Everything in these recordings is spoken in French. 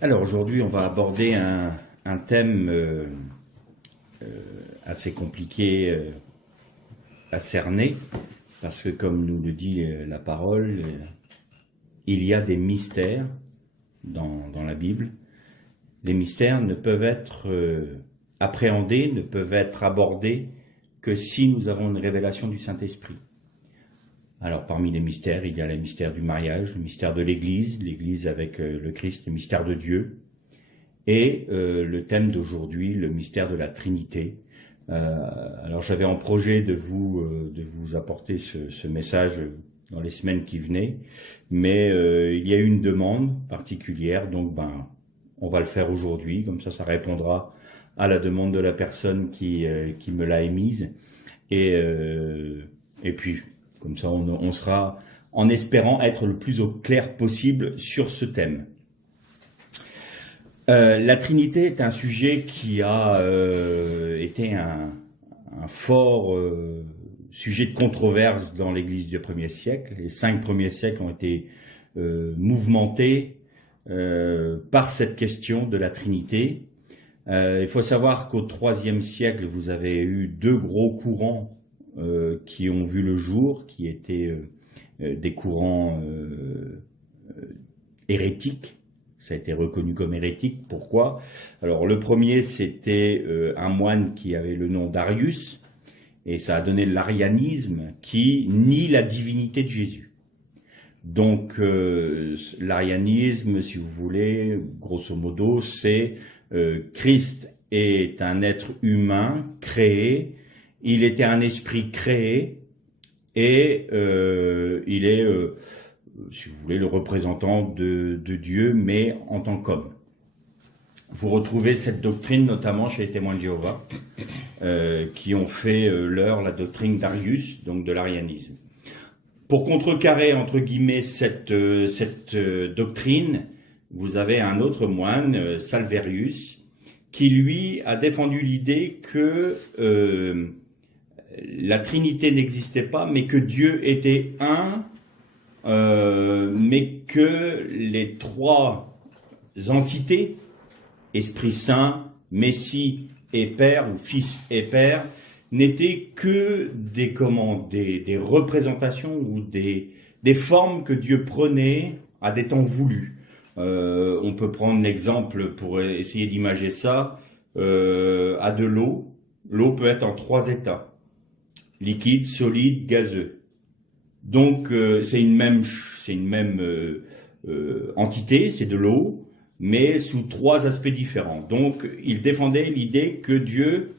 Alors aujourd'hui, on va aborder un thème assez compliqué à cerner, parce que comme nous le dit la parole, il y a des mystères dans la Bible. Les mystères ne peuvent être appréhendés, ne peuvent être abordés que si nous avons une révélation du Saint-Esprit. Alors parmi les mystères, il y a le mystère du mariage, le mystère de l'Église avec le Christ, le mystère de Dieu, et le thème d'aujourd'hui, le mystère de la Trinité. Alors j'avais en projet de vous apporter ce message dans les semaines qui venaient, mais il y a eu une demande particulière, donc on va le faire aujourd'hui, comme ça répondra à la demande de la personne qui me l'a émise, et puis comme ça on sera en espérant être le plus au clair possible sur ce thème. La Trinité est un sujet qui a été un fort sujet de controverse dans l'Église du 1er siècle. Les 5 premiers siècles ont été mouvementés par cette question de la Trinité. Il faut savoir qu'au 3e siècle, vous avez eu 2 gros courants qui ont vu le jour, qui étaient des courants hérétiques. Ça a été reconnu comme hérétique. Pourquoi? Alors le premier, c'était un moine qui avait le nom d'Arius, et ça a donné l'arianisme qui nie la divinité de Jésus. Donc l'arianisme, si vous voulez, grosso modo, c'est Christ est un être humain créé, il était un esprit créé, et il est si vous voulez, le représentant de Dieu, mais en tant qu'homme. Vous retrouvez cette doctrine notamment chez les témoins de Jéhovah, qui ont fait la doctrine d'Arius, donc de l'arianisme. Pour contrecarrer, entre guillemets, cette doctrine, vous avez un autre moine, Salverius, qui lui a défendu l'idée que la Trinité n'existait pas, mais que Dieu était un, mais que les 3 entités, Esprit Saint, Messie et Père, ou Fils et Père, n'étaient que des représentations ou des formes que Dieu prenait à des temps voulus. On peut prendre l'exemple, pour essayer d'imager ça, à de l'eau. L'eau peut être en 3 états: liquide, solide, gazeux. Donc c'est une même entité, c'est de l'eau, mais sous 3 aspects différents. Donc il défendait l'idée que Dieu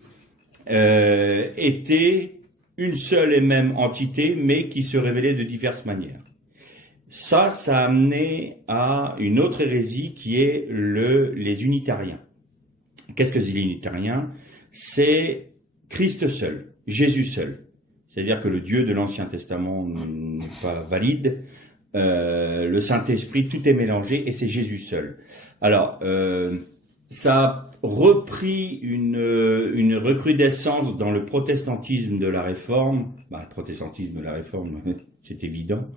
était une seule et même entité, mais qui se révélait de diverses manières. Ça a amené à une autre hérésie qui est les unitariens. Qu'est-ce que les unitariens? C'est Christ seul, Jésus seul. C'est-à-dire que le Dieu de l'Ancien Testament n'est pas valide, le Saint-Esprit, tout est mélangé, et c'est Jésus seul. Alors, ça a repris une recrudescence dans le protestantisme de la Réforme. Le protestantisme de la Réforme, c'est évident,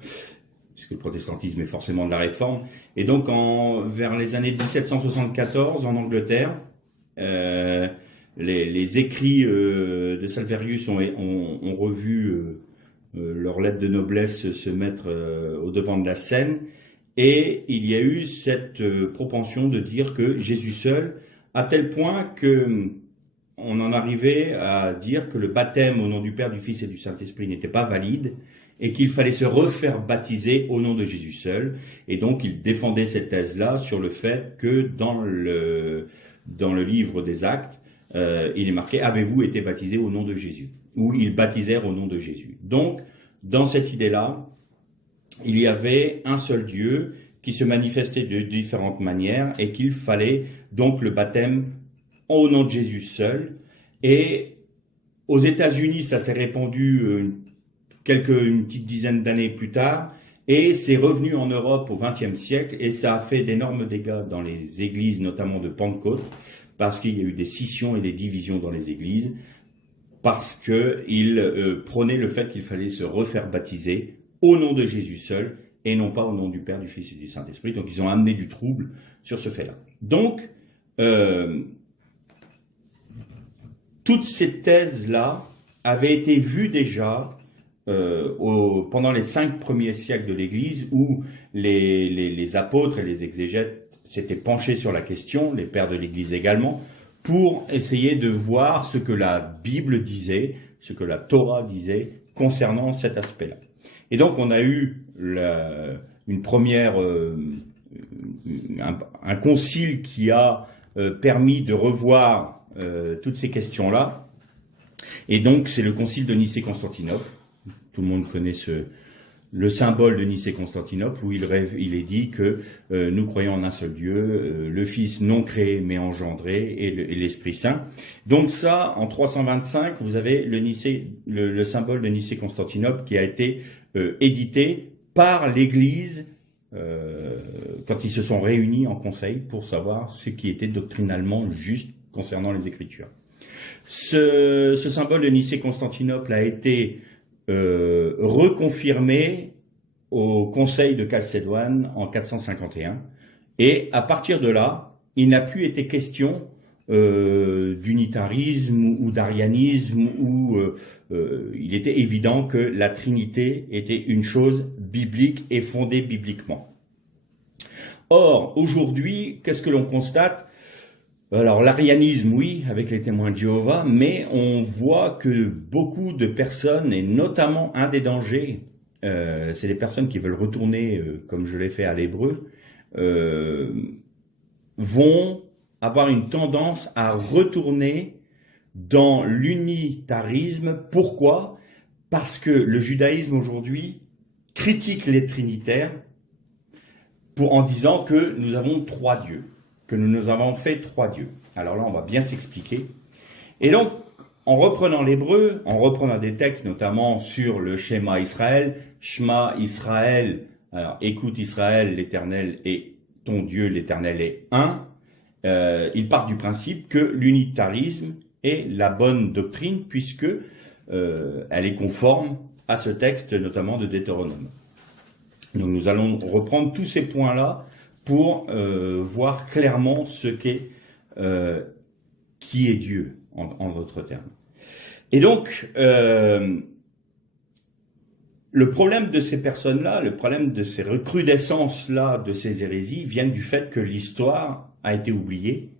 puisque le protestantisme est forcément de la Réforme. Et donc, vers les années 1774, en Angleterre, les écrits de Salverius ont revu leur lettre de noblesse se mettre au devant de la scène, et il y a eu cette propension de dire que Jésus seul, à tel point que on en arrivait à dire que le baptême au nom du Père, du Fils et du Saint-Esprit n'était pas valide, et qu'il fallait se refaire baptiser au nom de Jésus seul. Et donc il défendait cette thèse-là sur le fait que dans le livre des Actes, il est marqué « Avez-vous été baptisés au nom de Jésus ?» ou « Ils baptisèrent au nom de Jésus ». Donc, dans cette idée-là, il y avait un seul Dieu qui se manifestait de différentes manières, et qu'il fallait donc le baptême au nom de Jésus seul. Et aux États-Unis, ça s'est répandu une petite dizaine d'années plus tard, et c'est revenu en Europe au XXe siècle, et ça a fait d'énormes dégâts dans les églises, notamment de Pentecôte, parce qu'il y a eu des scissions et des divisions dans les églises, parce qu'ils prônaient le fait qu'il fallait se refaire baptiser au nom de Jésus seul, et non pas au nom du Père, du Fils et du Saint-Esprit. Donc ils ont amené du trouble sur ce fait-là. Donc, toutes ces thèses-là avaient été vues déjà pendant les 5 premiers siècles de l'Église, où les apôtres et les exégètes s'étaient penchés sur la question, les pères de l'Église également, pour essayer de voir ce que la Bible disait, ce que la Torah disait concernant cet aspect-là. Et donc on a eu une première, un concile qui a permis de revoir toutes ces questions-là. Et donc c'est le concile de Nicée-Constantinople. Tout le monde connaît le symbole de Nicée-Constantinople, où il est dit que nous croyons en un seul Dieu, le Fils non créé mais engendré, et l'Esprit Saint. Donc ça, en 325, vous avez le symbole de Nicée-Constantinople qui a été édité par l'Église quand ils se sont réunis en conseil pour savoir ce qui était doctrinalement juste concernant les Écritures. Ce symbole de Nicée-Constantinople a été reconfirmé au Conseil de Chalcédoine en 451, et à partir de là, il n'a plus été question d'unitarisme ou d'arianisme, où il était évident que la Trinité était une chose biblique et fondée bibliquement. Or, aujourd'hui, qu'est-ce que l'on constate ? Alors l'arianisme, oui, avec les témoins de Jéhovah, mais on voit que beaucoup de personnes, et notamment un des dangers, c'est les personnes qui veulent retourner, comme je l'ai fait à l'hébreu, vont avoir une tendance à retourner dans l'unitarisme. Pourquoi ? Parce que le judaïsme aujourd'hui critique les trinitaires en disant que nous avons 3 dieux. Que nous avons fait 3 dieux. Alors là, on va bien s'expliquer. Et donc, en reprenant l'hébreu, en reprenant des textes, notamment sur le schéma Israël, Shema Israël, alors écoute Israël, l'Éternel est ton Dieu, l'Éternel est un, il part du principe que l'unitarisme est la bonne doctrine, puisque elle est conforme à ce texte, notamment de Deutéronome. Donc nous allons reprendre tous ces points-là pour voir clairement ce qu'est, qui est Dieu, en d'autres termes. Et donc, le problème de ces personnes-là, le problème de ces recrudescences-là, de ces hérésies, viennent du fait que l'histoire a été oubliée.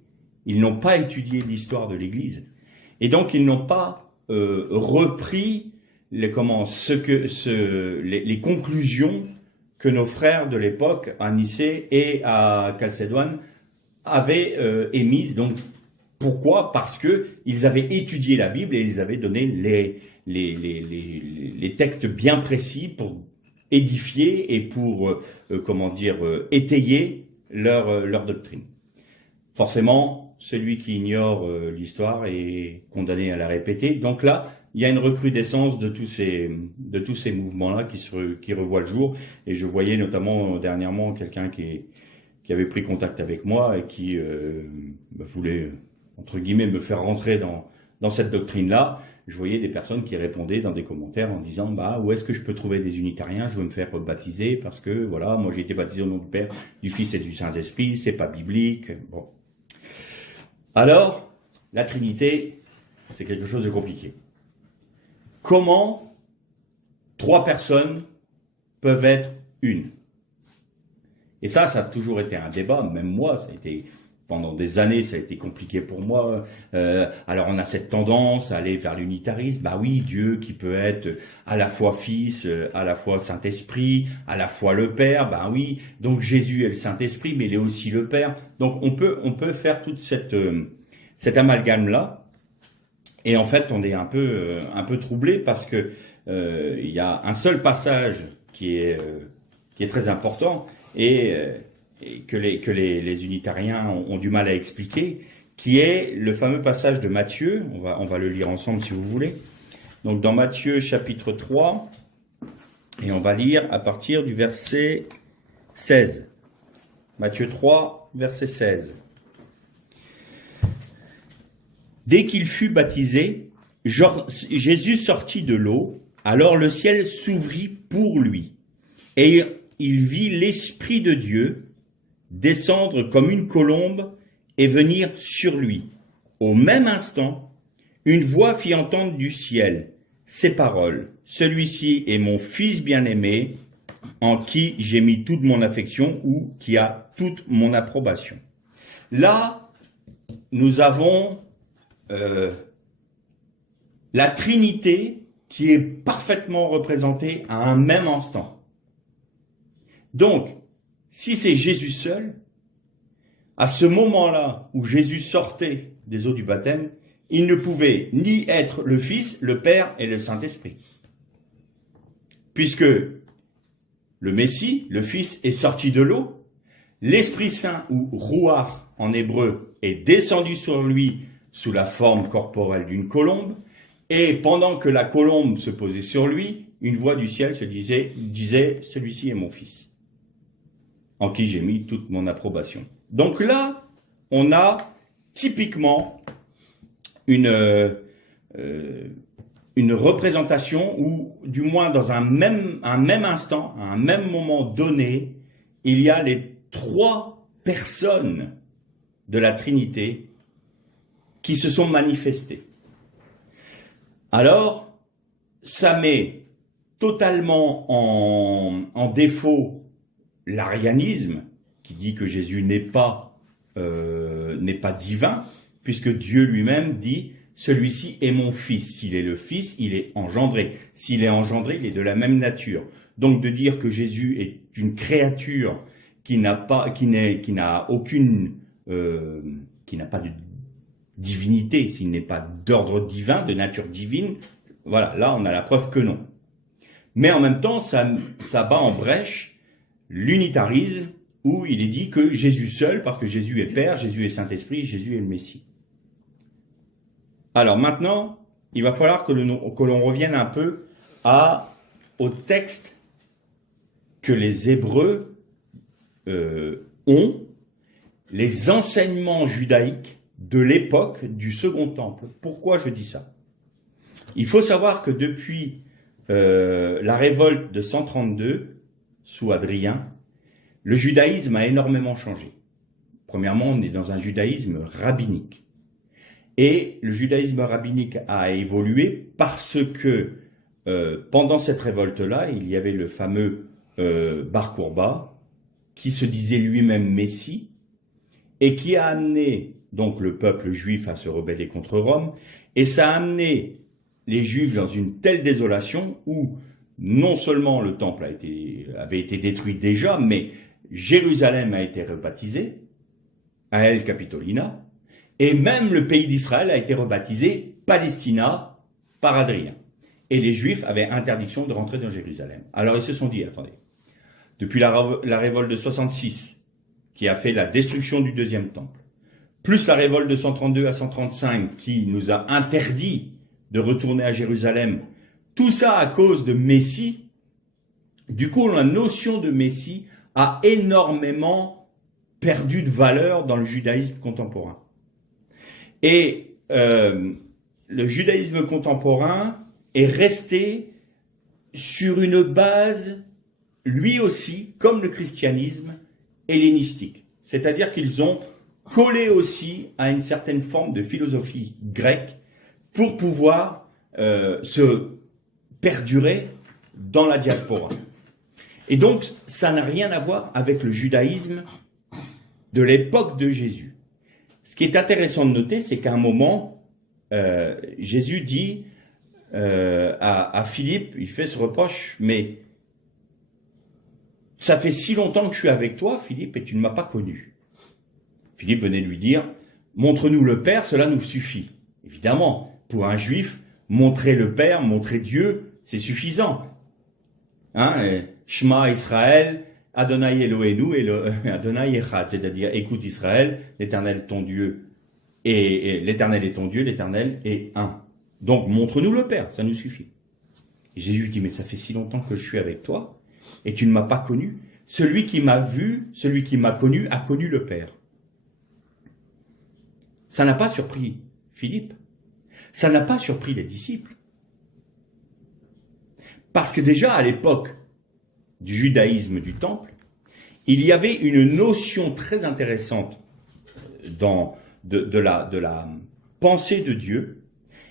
Ils n'ont pas étudié l'histoire de l'Église. Et donc, ils n'ont pas repris les conclusions que nos frères de l'époque à Nicée et à Chalcédoine avaient émises. Donc, pourquoi ? Parce que ils avaient étudié la Bible et ils avaient donné les textes bien précis pour édifier et pour étayer leur doctrine. Forcément, celui qui ignore l'histoire est condamné à la répéter. Donc là, il y a une recrudescence de tous ces mouvements-là qui revoient le jour. Et je voyais notamment dernièrement quelqu'un qui avait pris contact avec moi et qui voulait, entre guillemets, me faire rentrer dans cette doctrine-là. Je voyais des personnes qui répondaient dans des commentaires en disant où est-ce que je peux trouver des unitariens, je veux me faire baptiser parce que voilà, moi j'ai été baptisé au nom du Père, du Fils et du Saint-Esprit, c'est pas biblique. Bon. Alors, la Trinité, c'est quelque chose de compliqué. Comment 3 personnes peuvent être une ? Et ça a toujours été un débat, même moi, ça a été pendant des années, ça a été compliqué pour moi. Alors on a cette tendance à aller vers l'unitarisme. Bah oui, Dieu qui peut être à la fois Fils, à la fois Saint-Esprit, à la fois le Père. Bah oui, donc Jésus est le Saint-Esprit, mais il est aussi le Père. Donc on peut faire toute cet amalgame-là. Et en fait, on est un peu troublé parce que il y a un seul passage qui est très important et que les unitariens ont du mal à expliquer, qui est le fameux passage de Matthieu. On va le lire ensemble si vous voulez. Donc dans Matthieu chapitre 3, et on va lire à partir du verset 16. Matthieu 3, verset 16. Dès qu'il fut baptisé, Jésus sortit de l'eau, alors le ciel s'ouvrit pour lui. Et il vit l'Esprit de Dieu descendre comme une colombe et venir sur lui. Au même instant, une voix fit entendre du ciel ces paroles. Celui-ci est mon fils bien-aimé, en qui j'ai mis toute mon affection ou qui a toute mon approbation. Là, nous avons la Trinité qui est parfaitement représentée à un même instant. Donc, si c'est Jésus seul, à ce moment-là où Jésus sortait des eaux du baptême, il ne pouvait ni être le Fils, le Père et le Saint-Esprit. Puisque le Messie, le Fils, est sorti de l'eau, l'Esprit Saint, ou Ruach en hébreu, est descendu sur lui sous la forme corporelle d'une colombe, et pendant que la colombe se posait sur lui, une voix du ciel se disait « Celui-ci est mon Fils, en qui j'ai mis toute mon approbation ». Donc là, on a typiquement une représentation où, du moins dans un même instant, à un même moment donné, il y a les trois personnes de la Trinité qui se sont manifestées. Alors, ça met totalement en défaut l'arianisme, qui dit que Jésus n'est pas divin, puisque Dieu lui-même dit « Celui-ci est mon fils ». S'il est le fils, il est engendré. S'il est engendré, il est de la même nature. Donc de dire que Jésus est une créature qui n'a pas de divinité, s'il n'est pas d'ordre divin, de nature divine, voilà, là on a la preuve que non. Mais en même temps, ça bat en brèche l'unitarisme, où il est dit que Jésus seul, parce que Jésus est Père, Jésus est Saint-Esprit, Jésus est le Messie. Alors maintenant, il va falloir que l'on revienne un peu au texte que les Hébreux ont, les enseignements judaïques de l'époque du Second Temple. Pourquoi je dis ça? Il faut savoir que depuis la révolte de 132, sous Hadrien, le judaïsme a énormément changé. Premièrement, on est dans un judaïsme rabbinique. Et le judaïsme rabbinique a évolué parce que pendant cette révolte-là, il y avait le fameux Bar Kourba, qui se disait lui-même Messie, et qui a amené donc le peuple juif à se rebeller contre Rome, et ça a amené les Juifs dans une telle désolation où non seulement le temple avait été détruit déjà, mais Jérusalem a été rebaptisée, à El Capitolina, et même le pays d'Israël a été rebaptisé Palestina par Hadrien. Et les Juifs avaient interdiction de rentrer dans Jérusalem. Alors ils se sont dit, attendez, depuis la révolte de 66, qui a fait la destruction du deuxième temple, plus la révolte de 132 à 135, qui nous a interdit de retourner à Jérusalem, tout ça à cause de Messie. Du coup, la notion de Messie a énormément perdu de valeur dans le judaïsme contemporain. Et le judaïsme contemporain est resté sur une base, lui aussi, comme le christianisme, hellénistique. C'est-à-dire qu'ils ont collé aussi à une certaine forme de philosophie grecque pour pouvoir se perdurer dans la diaspora. Et donc, ça n'a rien à voir avec le judaïsme de l'époque de Jésus. Ce qui est intéressant de noter, c'est qu'à un moment, Jésus dit à Philippe, il fait ce reproche, mais ça fait si longtemps que je suis avec toi, Philippe, et tu ne m'as pas connu. Philippe venait de lui dire, montre-nous le Père, cela nous suffit. Évidemment, pour un juif, montrer le Père, montrer Dieu, c'est suffisant. Hein, Shema Israël, Adonai Eloheinu, Adonai Echad, c'est-à-dire écoute Israël, l'Éternel ton Dieu, et l'Éternel est ton Dieu, l'Éternel est un. Donc montre-nous le Père, ça nous suffit. Et Jésus dit, mais ça fait si longtemps que je suis avec toi, et tu ne m'as pas connu. Celui qui m'a vu, celui qui m'a connu, a connu le Père. Ça n'a pas surpris Philippe, ça n'a pas surpris les disciples. Parce que déjà à l'époque du judaïsme du temple, il y avait une notion très intéressante de la pensée de Dieu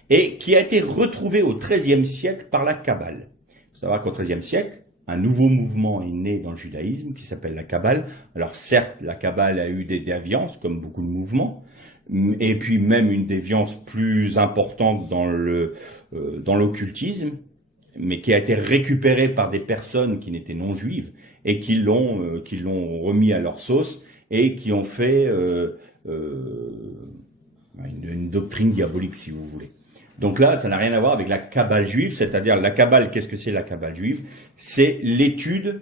et qui a été retrouvée au XIIIe siècle par la Kabbale. Il faut savoir qu'au XIIIe siècle, un nouveau mouvement est né dans le judaïsme qui s'appelle la Kabbale. Alors certes, la Kabbale a eu des déviances, comme beaucoup de mouvements, et puis même une déviance plus importante dans l'occultisme, mais qui a été récupérée par des personnes qui n'étaient non juives et qui l'ont remis à leur sauce et qui ont fait une doctrine diabolique, si vous voulez. Donc là, ça n'a rien à voir avec la Kabbale juive, c'est-à-dire la Kabbale, qu'est-ce que c'est la Kabbale juive? C'est l'étude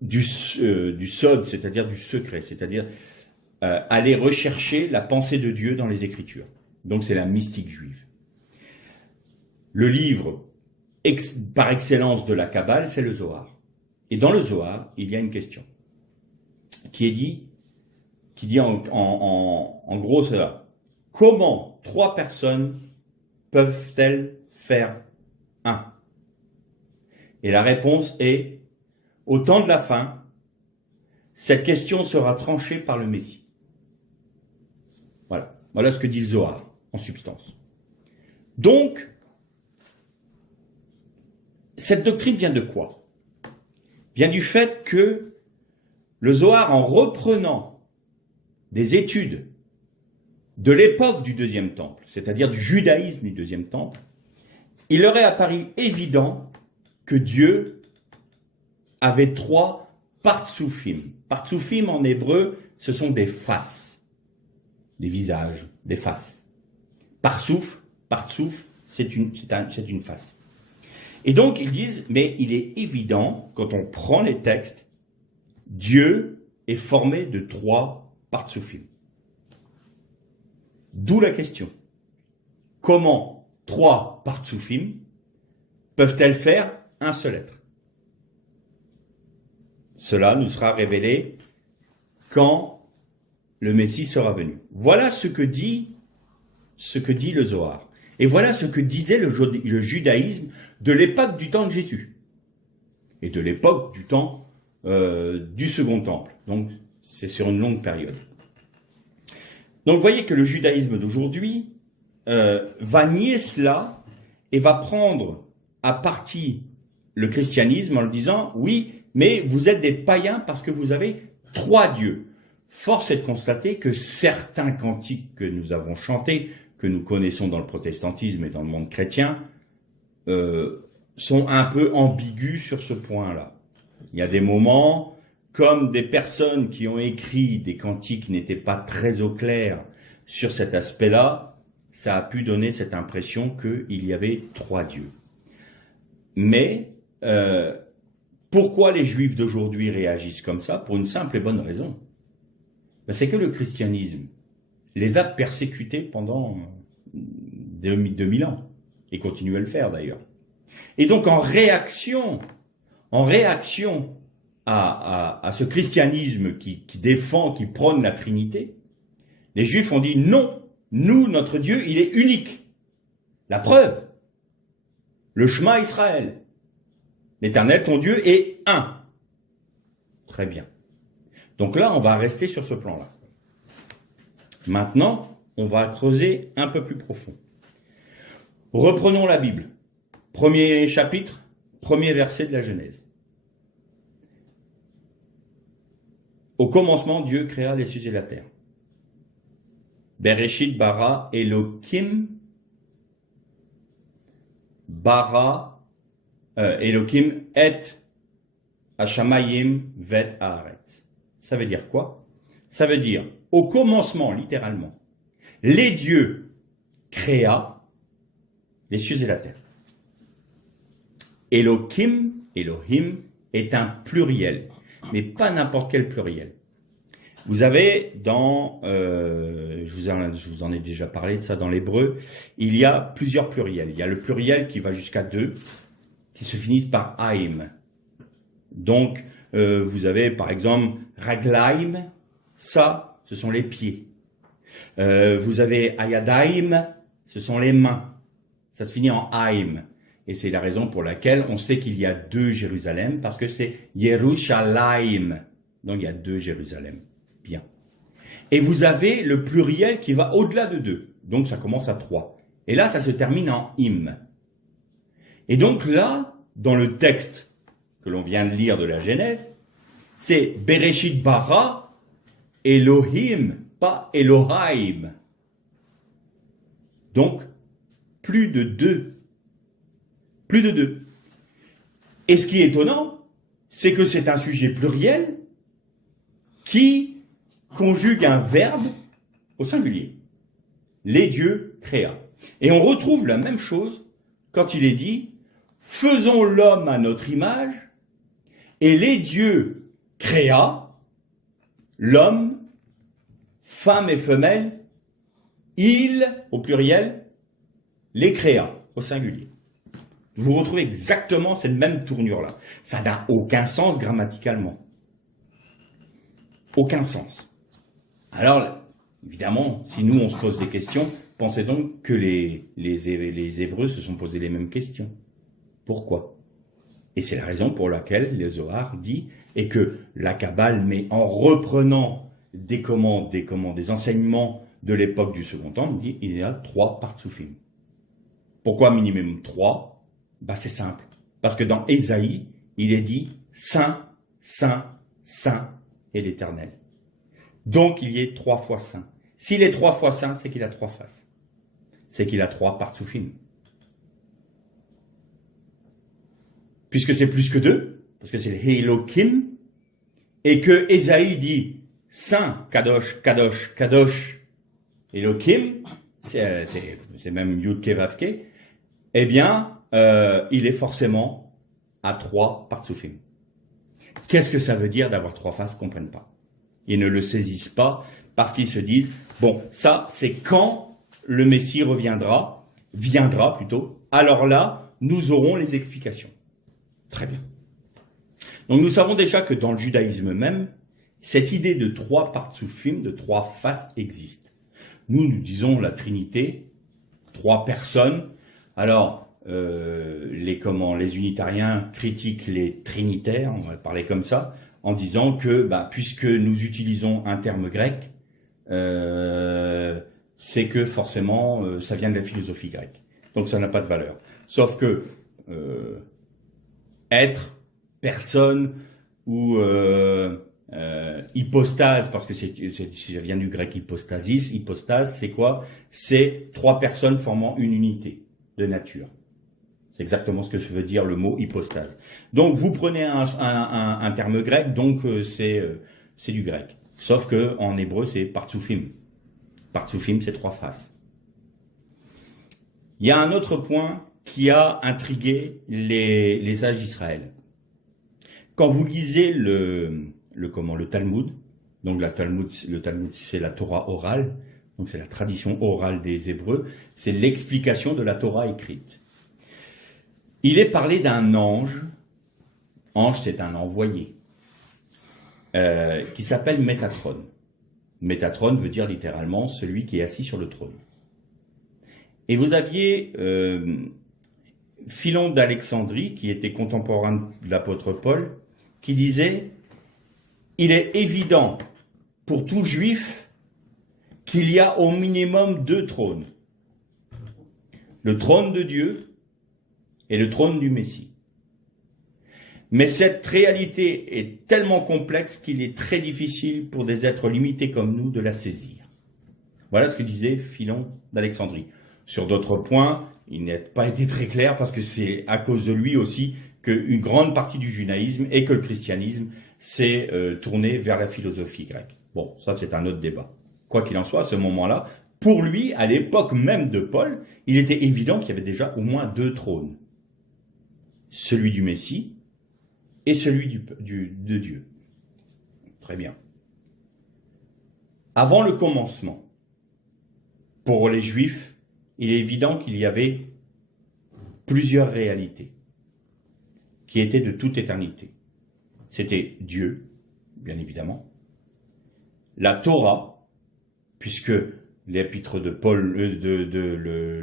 du sod, c'est-à-dire du secret, c'est-à-dire aller rechercher la pensée de Dieu dans les Écritures. Donc c'est la mystique juive. Le livre par excellence de la Kabbale, c'est le Zohar. Et dans le Zohar, il y a une question qui dit en gros cela: comment 3 personnes peuvent-elles faire un? Et la réponse est: au temps de la fin, cette question sera tranchée par le Messie. Voilà ce que dit le Zohar, en substance. Donc, cette doctrine vient de quoi? Vient du fait que le Zohar, en reprenant des études de l'époque du Deuxième Temple, c'est-à-dire du judaïsme du Deuxième Temple, il leur est apparu évident que Dieu avait 3 partsoufim. Partsoufim en hébreu, ce sont des faces, des visages, des faces. Partsouf, c'est une face. Et donc ils disent, mais il est évident, quand on prend les textes, Dieu est formé de 3 partsoufim. D'où la question: comment 3 partsoufim peuvent-elles faire un seul être? Cela nous sera révélé quand le Messie sera venu. Voilà ce que dit le Zohar. Et voilà ce que disait le judaïsme de l'époque du temps de Jésus. Et de l'époque du temps du Second Temple. Donc c'est sur une longue période. Donc vous voyez que le judaïsme d'aujourd'hui va nier cela et va prendre à partie le christianisme en le disant: oui, mais vous êtes des païens parce que vous avez 3 dieux. Force est de constater que certains cantiques que nous avons chantés, que nous connaissons dans le protestantisme et dans le monde chrétien, sont un peu ambigus sur ce point-là. Il y a des moments, comme des personnes qui ont écrit des cantiques n'étaient pas très au clair sur cet aspect-là, ça a pu donner cette impression qu'il y avait 3 dieux. Mais pourquoi les Juifs d'aujourd'hui réagissent comme ça? Pour une simple et bonne raison. C'est que le christianisme les a persécutés pendant 2000 ans, et continue à le faire d'ailleurs. Et donc en réaction à ce christianisme qui défend, qui prône la Trinité, les Juifs ont dit: non, nous, notre Dieu, il est unique. La preuve, le Shema Israël, l'Éternel, ton Dieu, est un. Très bien. Donc là, on va rester sur ce plan-là. Maintenant, on va creuser un peu plus profond. Reprenons la Bible. Premier chapitre, premier verset de la Genèse. Au commencement, Dieu créa les cieux et la terre. Bereshit bara Elokim Elokim et Hashamayim vet haaretz. Ça veut dire quoi? Ça veut dire, au commencement, littéralement, les dieux créa les cieux et la terre. Elohim est un pluriel, mais pas n'importe quel pluriel. Vous avez je vous en ai déjà parlé de ça dans l'hébreu, il y a plusieurs pluriels. Il y a le pluriel qui va jusqu'à 2, qui se finissent par aim. Donc, vous avez par exemple raglaim, ça, ce sont les pieds. Vous avez ayadaim, ce sont les mains. Ça se finit en aim. Et c'est la raison pour laquelle on sait qu'il y a 2 Jérusalem, parce que c'est Yerushalayim. Donc il y a 2 Jérusalem. Bien. Et vous avez le pluriel qui va au-delà de 2. Donc ça commence à 3. Et là, ça se termine en im. Et donc là, dans le texte que l'on vient de lire de la Genèse, c'est Bereshit bara Elohim, pas Elohim. Donc, plus de 2. Plus de 2. Et ce qui est étonnant, c'est que c'est un sujet pluriel qui conjugue un verbe au singulier. Les dieux créa. Et on retrouve la même chose quand il est dit « Faisons l'homme à notre image » et les dieux créa l'homme, femme et femelle, il, au pluriel, les créa, au singulier. Vous retrouvez exactement cette même tournure-là. Ça n'a aucun sens grammaticalement. Aucun sens. Alors, évidemment, si nous on se pose des questions, pensez donc que les Hébreux se sont posés les mêmes questions. Pourquoi? Et c'est la raison pour laquelle le Zohar dit, et que la Kabbale met en reprenant des enseignements de l'époque du Second Temple, dit il y a 3 partsoufim. Pourquoi minimum 3? C'est simple. Parce que dans Ésaïe, il est dit Saint, Saint, Saint est l'Éternel. Donc il y est 3 fois Saint. S'il est 3 fois Saint, c'est qu'il a 3 faces. C'est qu'il a 3 partsoufim. Puisque c'est plus que 2, parce que c'est le Elohim, et que Ésaïe dit Saint, Kadosh, Kadosh, Kadosh, Elohim, c'est même Yud Ke Vav Ke, eh bien, il est forcément à 3 partsoufim. Qu'est-ce que ça veut dire d'avoir 3 faces? Ils ne comprennent pas. Ils ne le saisissent pas parce qu'ils se disent, bon, ça, c'est quand le Messie viendra plutôt, alors là, nous aurons les explications. Très bien. Donc nous savons déjà que dans le judaïsme même, cette idée de 3 partsoufim, de 3 faces existe. Nous disons la Trinité, 3 personnes. Alors, les unitariens critiquent les trinitaires, on va parler comme ça, en disant que puisque nous utilisons un terme grec, c'est que forcément ça vient de la philosophie grecque. Donc ça n'a pas de valeur. Sauf que être, personne ou hypostase, parce que ça vient du grec hypostasis, hypostase c'est quoi? C'est 3 personnes formant une unité de nature. C'est exactement ce que veut dire le mot hypostase. Donc vous prenez un terme grec, donc c'est du grec. Sauf que en hébreu c'est partsoufim. Partsoufim c'est 3 faces. Il y a un autre point qui a intrigué les sages d'Israël. Quand vous lisez le Talmud, donc le Talmud c'est la Torah orale, donc c'est la tradition orale des Hébreux, c'est l'explication de la Torah écrite. Il est parlé d'un ange, c'est un envoyé, qui s'appelle Métatron. Métatron veut dire littéralement celui qui est assis sur le trône. Et vous aviez Philon d'Alexandrie, qui était contemporain de l'apôtre Paul, qui disait « Il est évident pour tout juif qu'il y a au minimum 2 trônes. Le trône de Dieu et le trône du Messie. Mais cette réalité est tellement complexe qu'il est très difficile pour des êtres limités comme nous de la saisir. » Voilà ce que disait Philon d'Alexandrie. Sur d'autres points, il n'a pas été très clair parce que c'est à cause de lui aussi qu'une grande partie du judaïsme et que le christianisme s'est tourné vers la philosophie grecque. Bon, ça c'est un autre débat. Quoi qu'il en soit, à ce moment-là, pour lui, à l'époque même de Paul, il était évident qu'il y avait déjà au moins 2 trônes. Celui du Messie et celui de Dieu. Très bien. Avant le commencement, pour les Juifs, il est évident qu'il y avait plusieurs réalités qui étaient de toute éternité. C'était Dieu, bien évidemment, la Torah, puisque l'épître de Paul,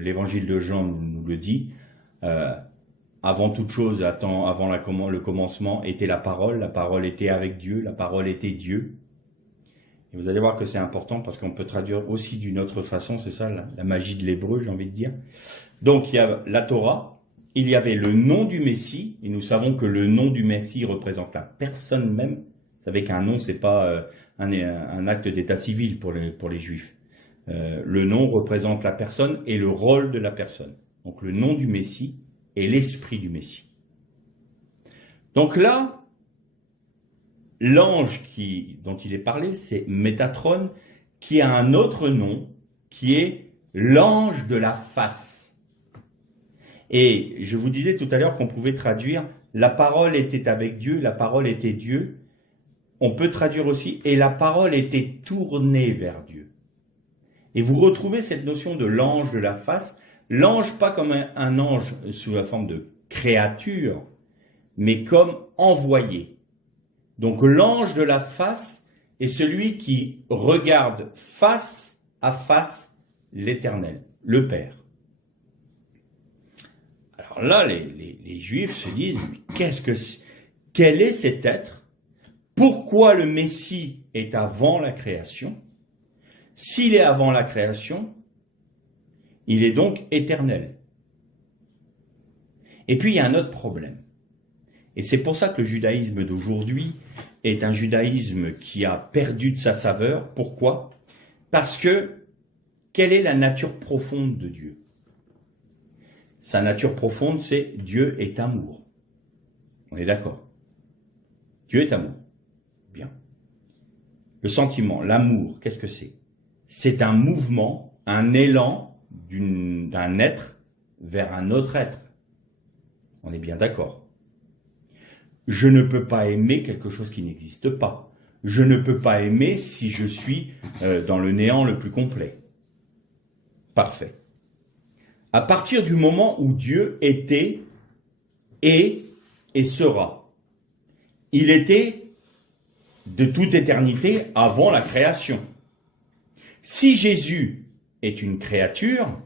l'évangile de Jean nous le dit, avant toute chose, avant le commencement, était la parole était avec Dieu, la parole était Dieu. Et vous allez voir que c'est important parce qu'on peut traduire aussi d'une autre façon, c'est ça la magie de l'hébreu, j'ai envie de dire. Donc il y a la Torah, il y avait le nom du Messie, et nous savons que le nom du Messie représente la personne même. Vous savez qu'un nom, c'est pas un acte d'état civil pour les Juifs. Le nom représente la personne et le rôle de la personne. Donc le nom du Messie et l'esprit du Messie. Donc là, l'ange dont il est parlé, c'est Métatron, qui a un autre nom, qui est l'ange de la face. Et je vous disais tout à l'heure qu'on pouvait traduire « la parole était avec Dieu, la parole était Dieu ». On peut traduire aussi « et la parole était tournée vers Dieu ». Et vous retrouvez cette notion de l'ange de la face. L'ange, pas comme un ange sous la forme de créature, mais comme envoyé. Donc l'ange de la face est celui qui regarde face à face l'Éternel, le Père. Alors là, les Juifs se disent, quel est cet être? Pourquoi le Messie est avant la création? S'il est avant la création, il est donc éternel. Et puis il y a un autre problème. Et c'est pour ça que le judaïsme d'aujourd'hui est un judaïsme qui a perdu de sa saveur. Pourquoi? Parce que, quelle est la nature profonde de Dieu? Sa nature profonde, c'est Dieu est amour. On est d'accord? Dieu est amour. Bien. Le sentiment, l'amour, qu'est-ce que c'est? C'est un mouvement, un élan d'un être vers un autre être. On est bien d'accord. Je ne peux pas aimer quelque chose qui n'existe pas. Je ne peux pas aimer si je suis dans le néant le plus complet. Parfait. À partir du moment où Dieu était, est et sera, il était de toute éternité avant la création. Si Jésus est une créature,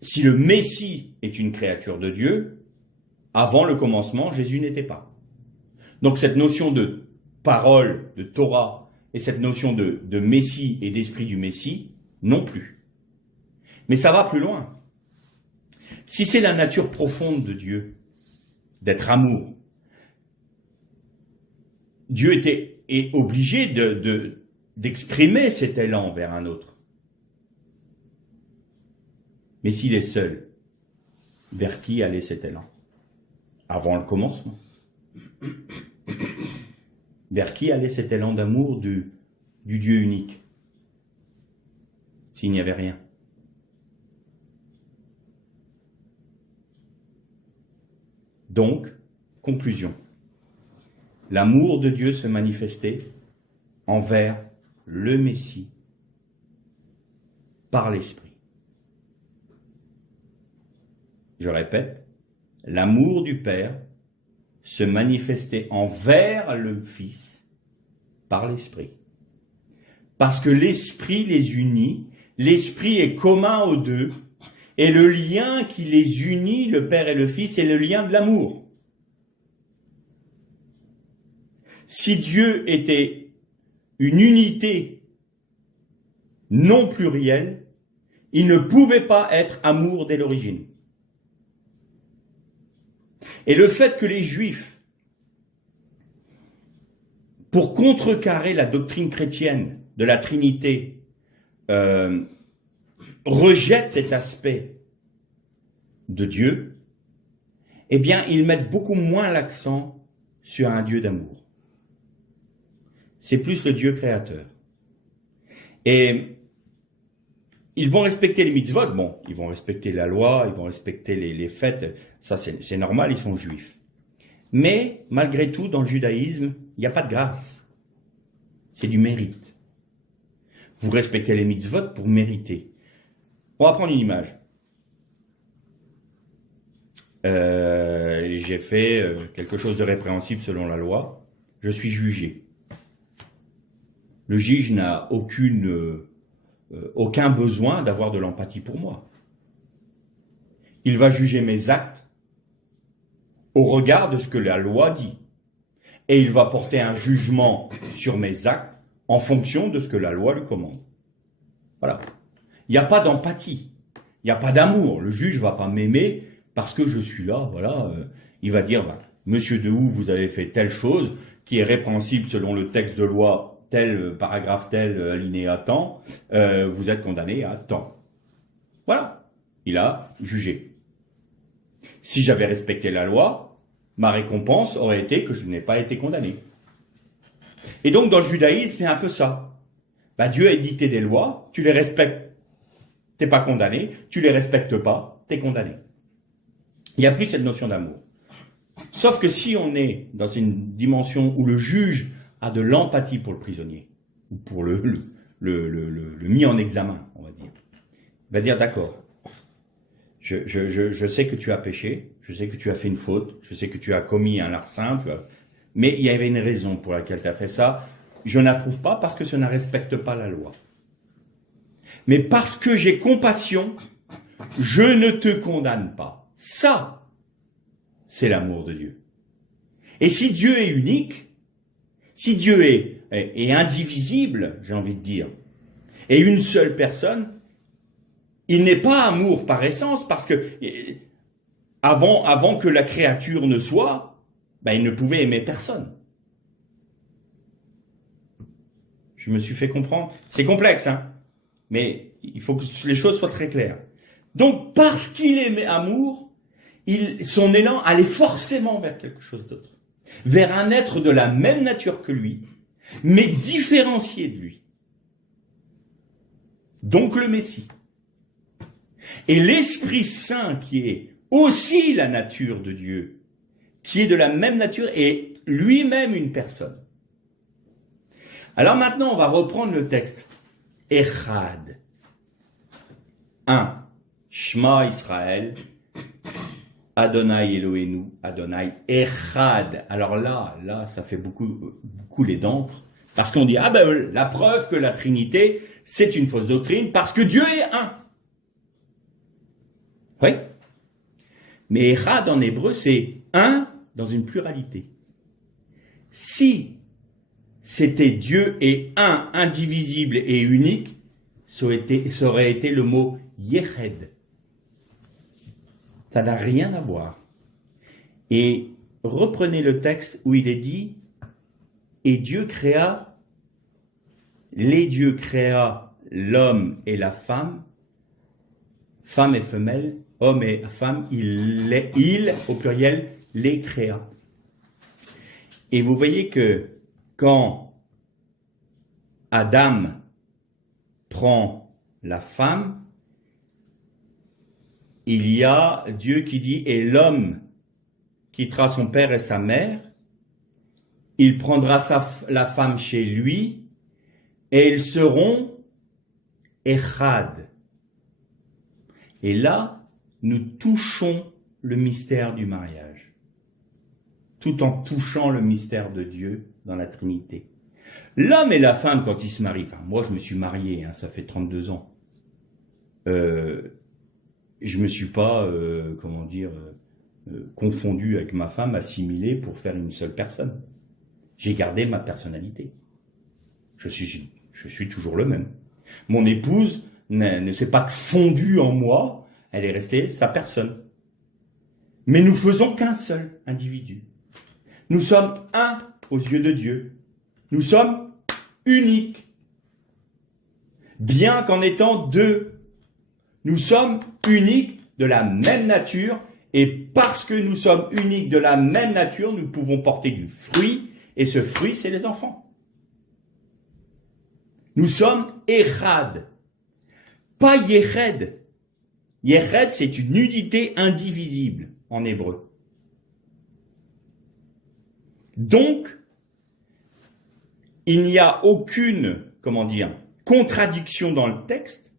si le Messie est une créature de Dieu, avant le commencement, Jésus n'était pas. Donc cette notion de parole, de Torah, et cette notion de Messie et d'esprit du Messie, non plus. Mais ça va plus loin. Si c'est la nature profonde de Dieu, d'être amour, Dieu est obligé d'exprimer cet élan vers un autre. Mais s'il est seul, vers qui allait cet élan? Avant le commencement. Vers qui allait cet élan d'amour du Dieu unique? S'il n'y avait rien. Donc, conclusion. L'amour de Dieu se manifestait envers le Messie par l'Esprit. Je répète, l'amour du Père se manifestait envers le Fils par l'Esprit. Parce que l'Esprit les unit, l'Esprit est commun aux deux, et le lien qui les unit, le Père et le Fils, est le lien de l'amour. Si Dieu était une unité non plurielle, il ne pouvait pas être amour dès l'origine. Et le fait que les Juifs, pour contrecarrer la doctrine chrétienne de la Trinité, rejettent cet aspect de Dieu, eh bien, ils mettent beaucoup moins l'accent sur un Dieu d'amour. C'est plus le Dieu créateur. Et ils vont respecter les mitzvot, bon, ils vont respecter la loi, ils vont respecter les fêtes, ça c'est normal, ils sont juifs. Mais, malgré tout, dans le judaïsme, il n'y a pas de grâce. C'est du mérite. Vous respectez les mitzvot pour mériter. On va prendre une image. J'ai fait quelque chose de répréhensible selon la loi. Je suis jugé. Le juge n'a aucun besoin d'avoir de l'empathie pour moi. Il va juger mes actes au regard de ce que la loi dit. Et il va porter un jugement sur mes actes en fonction de ce que la loi lui commande. Voilà. Il n'y a pas d'empathie, il n'y a pas d'amour. Le juge ne va pas m'aimer parce que je suis là, voilà. Il va dire, monsieur Dehoux, vous avez fait telle chose qui est répréhensible selon le texte de loi, tel paragraphe, tel alinéa tant, vous êtes condamné à tant. Voilà. Il a jugé. Si j'avais respecté la loi, ma récompense aurait été que je n'ai pas été condamné. Et donc, dans le judaïsme, c'est un peu ça. Dieu a édicté des lois, tu les respectes, t'es pas condamné, tu les respectes pas, t'es condamné. Il n'y a plus cette notion d'amour. Sauf que si on est dans une dimension où le juge a de l'empathie pour le prisonnier, ou pour le mis en examen, on va dire, il va dire d'accord, je sais que tu as péché, je sais que tu as fait une faute, je sais que tu as commis un larcin, mais il y avait une raison pour laquelle tu as fait ça, je n'approuve pas parce que ça ne respecte pas la loi. Mais parce que j'ai compassion, je ne te condamne pas. Ça, c'est l'amour de Dieu. Et si Dieu est unique, si Dieu est indivisible, j'ai envie de dire, et une seule personne, il n'est pas amour par essence, parce que avant que la créature ne soit, il ne pouvait aimer personne. Je me suis fait comprendre. C'est complexe, hein, mais il faut que les choses soient très claires. Donc, parce qu'il aimait amour, son élan allait forcément vers quelque chose d'autre. Vers un être de la même nature que lui, mais différencié de lui. Donc le Messie. Et l'Esprit Saint, qui est aussi la nature de Dieu, qui est de la même nature, est lui-même une personne. Alors maintenant, on va reprendre le texte. Echad. 1. Shema Israël. Adonai Eloheinu, Adonai Echad. Alors là, ça fait beaucoup couler d'encre. Parce qu'on dit, la preuve que la Trinité, c'est une fausse doctrine, parce que Dieu est un. Oui. Mais Echad en hébreu, c'est un dans une pluralité. Si c'était Dieu et un, indivisible et unique, ça aurait été le mot Yeched. Ça n'a rien à voir. Et reprenez le texte où il est dit, et Dieu créa, les dieux créa l'homme et la femme et femelle, homme et femme, il, au pluriel, les créa. Et vous voyez que quand Adam prend la femme, il y a Dieu qui dit, et l'homme quittera son père et sa mère, il prendra la femme chez lui, et ils seront Echad. Et là, nous touchons le mystère du mariage, tout en touchant le mystère de Dieu dans la Trinité. L'homme et la femme, quand ils se marient, moi je me suis marié, ça fait 32 ans, je me suis pas, confondu avec ma femme, assimilé pour faire une seule personne. J'ai gardé ma personnalité. Je suis toujours le même. Mon épouse ne s'est pas fondue en moi, elle est restée sa personne. Mais nous faisons qu'un seul individu. Nous sommes un aux yeux de Dieu. Nous sommes uniques. Bien qu'en étant deux, nous sommes uniques de la même nature, et parce que nous sommes uniques de la même nature, nous pouvons porter du fruit, et ce fruit, c'est les enfants. Nous sommes Echad, pas Yeched. Yeched, c'est une unité indivisible en hébreu. Donc, il n'y a aucune, contradiction dans le texte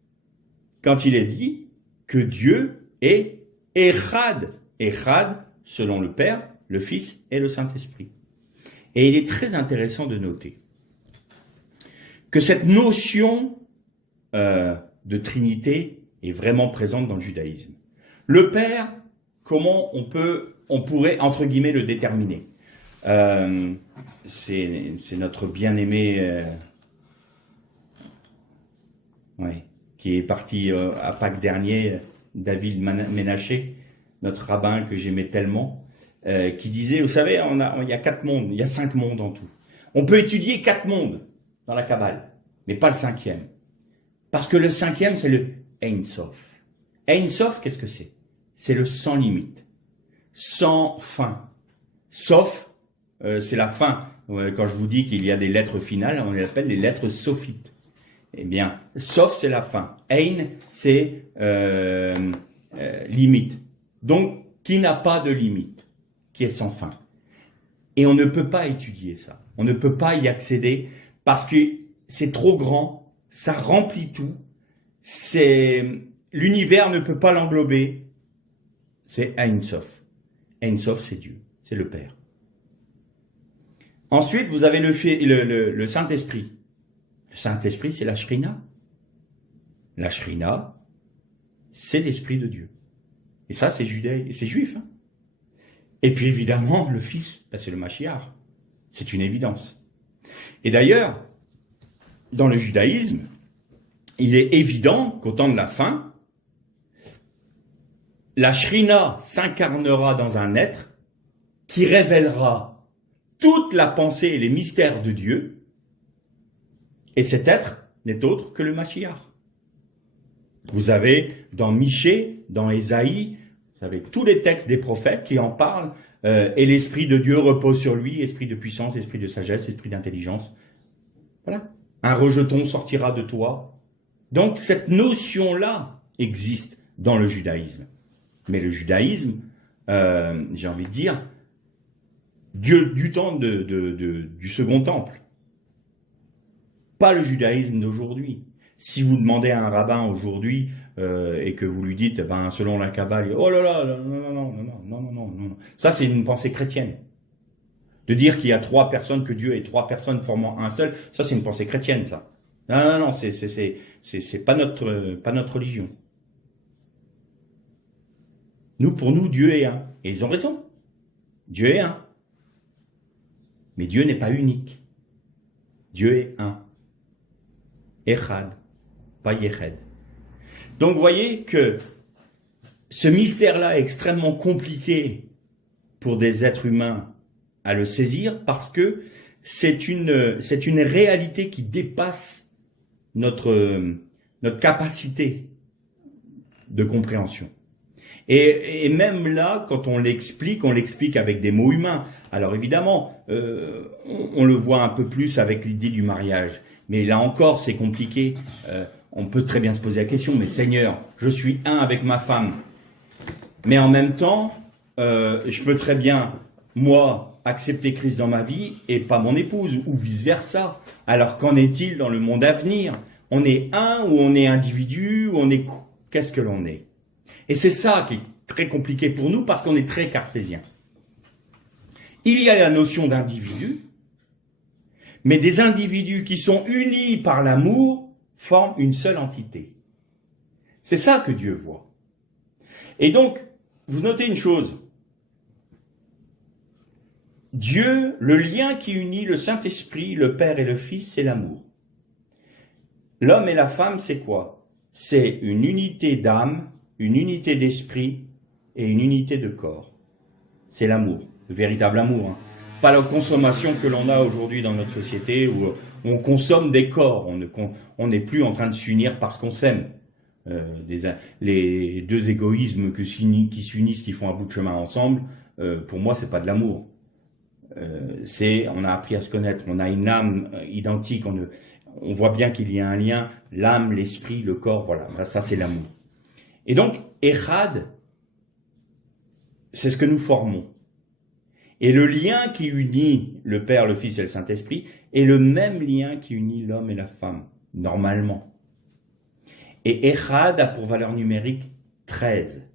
quand il est dit que Dieu est Echad. Echad, selon le Père, le Fils et le Saint-Esprit. Et il est très intéressant de noter que cette notion de Trinité est vraiment présente dans le judaïsme. Le Père comment on pourrait, entre guillemets, le déterminer. C'est notre bien-aimé qui est parti à Pâques dernier, David Ménaché, notre rabbin que j'aimais tellement, qui disait, vous savez, il y a 4 mondes, il y a 5 mondes en tout. On peut étudier 4 mondes dans la Kabbale, mais pas le 5e. Parce que le 5e, c'est le Ein Sof. Ein Sof, qu'est-ce que c'est? C'est le sans limite, sans fin. Sof, c'est la fin. Quand je vous dis qu'il y a des lettres finales, on les appelle les lettres sophites. Eh bien, Sof, c'est la fin. Ein, c'est limite. Donc, qui n'a pas de limite, qui est sans fin. Et on ne peut pas étudier ça. On ne peut pas y accéder parce que c'est trop grand, ça remplit tout. L'univers ne peut pas l'englober. C'est Ein Sof. Ein Sof, c'est Dieu, c'est le Père. Ensuite, vous avez le Saint-Esprit. Le Saint-Esprit, c'est la Shrina. La Shrina, c'est l'Esprit de Dieu. Et ça, c'est juif. Hein. Et puis évidemment, le Fils, c'est le Mashiach. C'est une évidence. Et d'ailleurs, dans le judaïsme, il est évident qu'au temps de la fin, la Shrina s'incarnera dans un être qui révélera toute la pensée et les mystères de Dieu. Et cet être n'est autre que le Mashiach. Vous avez dans Michée, dans Ésaïe, vous avez tous les textes des prophètes qui en parlent, et l'Esprit de Dieu repose sur lui, esprit de puissance, esprit de sagesse, esprit d'intelligence. Voilà. Un rejeton sortira de toi. Donc cette notion-là existe dans le judaïsme. Mais le judaïsme, j'ai envie de dire, du temps du Second Temple. Pas le judaïsme d'aujourd'hui. Si vous demandez à un rabbin aujourd'hui et que vous lui dites, selon la Kabbale, oh là là, non. Ça, c'est une pensée chrétienne. De dire qu'il y a 3 personnes, que Dieu est 3 personnes formant un seul, ça, c'est une pensée chrétienne, ça. Non, c'est pas notre religion. Pour nous, Dieu est un. Et ils ont raison. Dieu est un. Mais Dieu n'est pas unique. Dieu est un. Echad, pas Yeched. Donc, vous voyez que ce mystère-là est extrêmement compliqué pour des êtres humains à le saisir parce que c'est une réalité qui dépasse notre capacité de compréhension. Et même là, quand on l'explique avec des mots humains. Alors évidemment, on le voit un peu plus avec l'idée du mariage. Mais là encore, c'est compliqué. On peut très bien se poser la question, mais Seigneur, je suis un avec ma femme. Mais en même temps, je peux très bien, moi, accepter Christ dans ma vie et pas mon épouse, ou vice-versa. Alors qu'en est-il dans le monde à venir? On est un ou on est individu, ou on est... Qu'est-ce que l'on est? Et c'est ça qui est très compliqué pour nous parce qu'on est très cartésien. Il y a la notion d'individu, mais des individus qui sont unis par l'amour forment une seule entité. C'est ça que Dieu voit. Et donc, vous notez une chose. Dieu, le lien qui unit le Saint-Esprit, le Père et le Fils, c'est l'amour. L'homme et la femme, c'est quoi? C'est une unité d'âme, une unité d'esprit et une unité de corps. C'est l'amour, le véritable amour. Hein. Pas la consommation que l'on a aujourd'hui dans notre société où on consomme des corps. On n'est plus en train de s'unir parce qu'on s'aime. Les deux égoïsmes qui s'unissent, qui font un bout de chemin ensemble, pour moi, c'est pas de l'amour. On a appris à se connaître, on a une âme identique, on voit bien qu'il y a un lien, l'âme, l'esprit, le corps, voilà, ça c'est l'amour. Et donc, Echad, c'est ce que nous formons. Et le lien qui unit le Père, le Fils et le Saint-Esprit est le même lien qui unit l'homme et la femme, normalement. Et Echad a pour valeur numérique 13.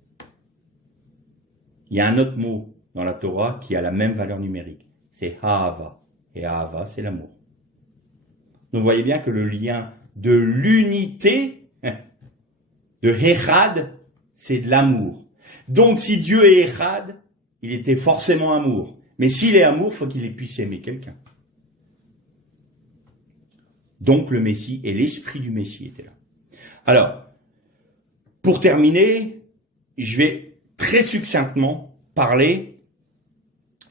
Il y a un autre mot dans la Torah qui a la même valeur numérique. C'est Ha'ava. Et Ha'ava, c'est l'amour. Donc vous voyez bien que le lien de l'unité, de Echad, c'est de l'amour. Donc si Dieu est Echad, il était forcément amour. Mais s'il est amour, il faut qu'il puisse aimer quelqu'un. Donc le Messie et l'esprit du Messie étaient là. Alors, pour terminer, je vais très succinctement parler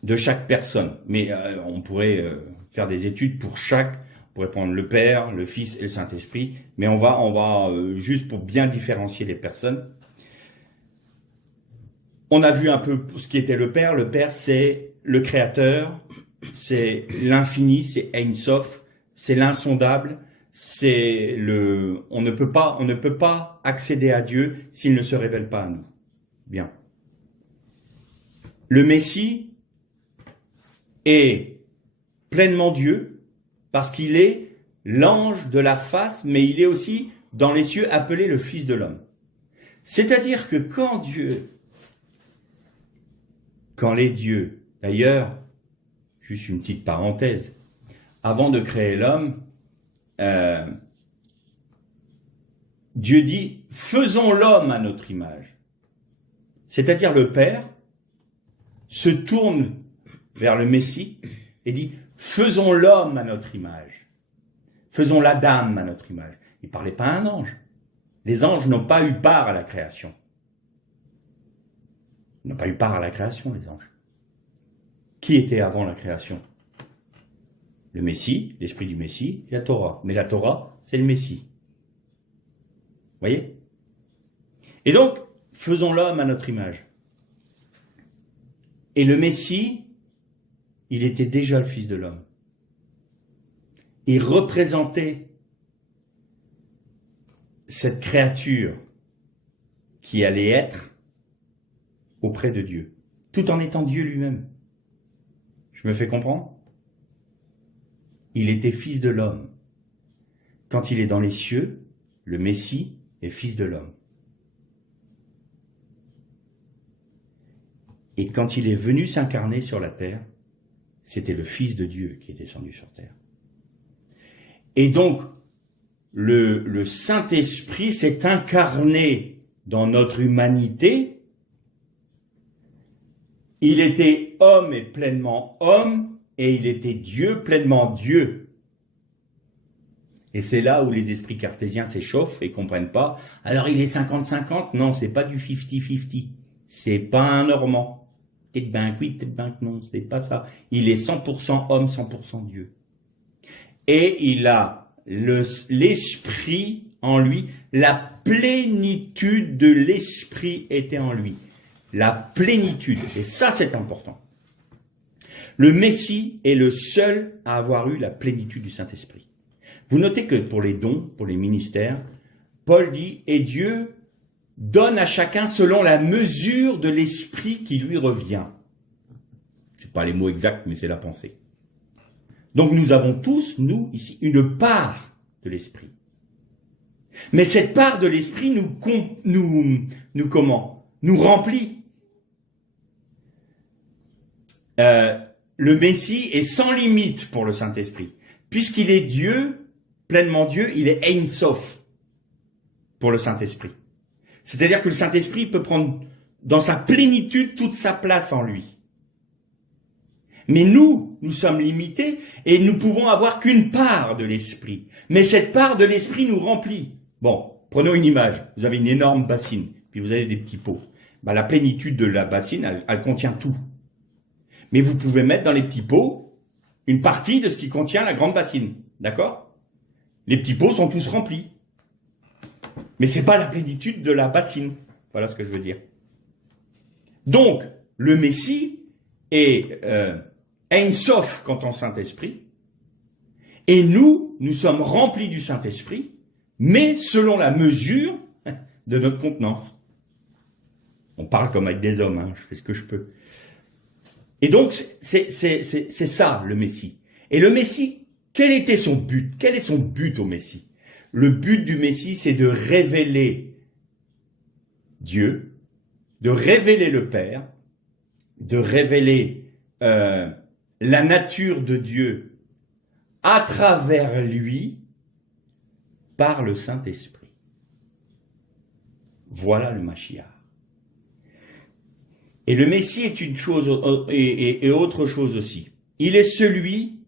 de chaque personne. Mais on pourrait faire des études pour chaque. On pourrait prendre le Père, le Fils et le Saint-Esprit. Mais on va juste pour bien différencier les personnes. On a vu un peu ce qui était le Père. Le Père, c'est le Créateur, c'est l'infini, c'est Ein Sof, c'est l'insondable, c'est on ne peut pas accéder à Dieu s'il ne se révèle pas à nous. Bien. Le Messie est pleinement Dieu parce qu'il est l'ange de la face, mais il est aussi dans les cieux appelé le Fils de l'homme. C'est-à-dire que quand les dieux, d'ailleurs, juste une petite parenthèse, avant de créer l'homme, Dieu dit « faisons l'homme à notre image ». C'est-à-dire le Père se tourne vers le Messie et dit « faisons l'homme à notre image, faisons l'Adam à notre image ». Il ne parlait pas à un ange. Les anges n'ont pas eu part à la création. Ils n'ont pas eu part à la création, les anges. Qui était avant la création? Le Messie, l'esprit du Messie, et la Torah. Mais la Torah, c'est le Messie. Vous voyez? Et donc, faisons l'homme à notre image. Et le Messie, il était déjà le Fils de l'homme. Il représentait cette créature qui allait être auprès de Dieu, tout en étant Dieu lui-même. Je me fais comprendre? Il était fils de l'homme. Quand il est dans les cieux, le Messie est fils de l'homme. Et quand il est venu s'incarner sur la terre, c'était le Fils de Dieu qui est descendu sur terre. Et donc, le Saint-Esprit s'est incarné dans notre humanité. Il était homme et pleinement homme, et il était Dieu pleinement Dieu. Et c'est là où les esprits cartésiens s'échauffent et comprennent pas. Alors il est 50-50? Non, c'est pas du 50-50. C'est pas un normand. Peut-être ben oui, peut-être ben non, c'est pas ça. Il est 100% homme, 100% Dieu. Et il a l'esprit en lui, la plénitude de l'esprit était en lui. La plénitude, et ça c'est important. Le Messie est le seul à avoir eu la plénitude du Saint-Esprit. Vous notez que pour les dons, pour les ministères, Paul dit « Et Dieu donne à chacun selon la mesure de l'esprit qui lui revient. » Ce n'est pas les mots exacts, mais c'est la pensée. Donc nous avons tous, nous, ici, une part de l'esprit. Mais cette part de l'esprit nous remplit. Le Messie est sans limite pour le Saint-Esprit. Puisqu'il est Dieu, pleinement Dieu, il est Ein Sof pour le Saint-Esprit. C'est-à-dire que le Saint-Esprit peut prendre dans sa plénitude toute sa place en lui. Mais nous sommes limités et nous pouvons avoir qu'une part de l'Esprit. Mais cette part de l'Esprit nous remplit. Bon, prenons une image. Vous avez une énorme bassine, puis vous avez des petits pots. Ben, la plénitude de la bassine, elle contient tout. Mais vous pouvez mettre dans les petits pots une partie de ce qui contient la grande bassine. D'accord? Les petits pots sont tous remplis. Mais c'est pas la plénitude de la bassine. Voilà ce que je veux dire. Donc, le Messie est Ein Sof quant au Saint-Esprit. Et nous sommes remplis du Saint-Esprit, mais selon la mesure de notre contenance. On parle comme avec des hommes, hein, je fais ce que je peux. Et donc, c'est ça, le Messie. Et le Messie, quel était son but? Quel est son but au Messie? Le but du Messie, c'est de révéler Dieu, de révéler le Père, de révéler la nature de Dieu à travers lui par le Saint-Esprit. Voilà le Mashiach. Et le Messie est une chose et autre chose aussi. Il est celui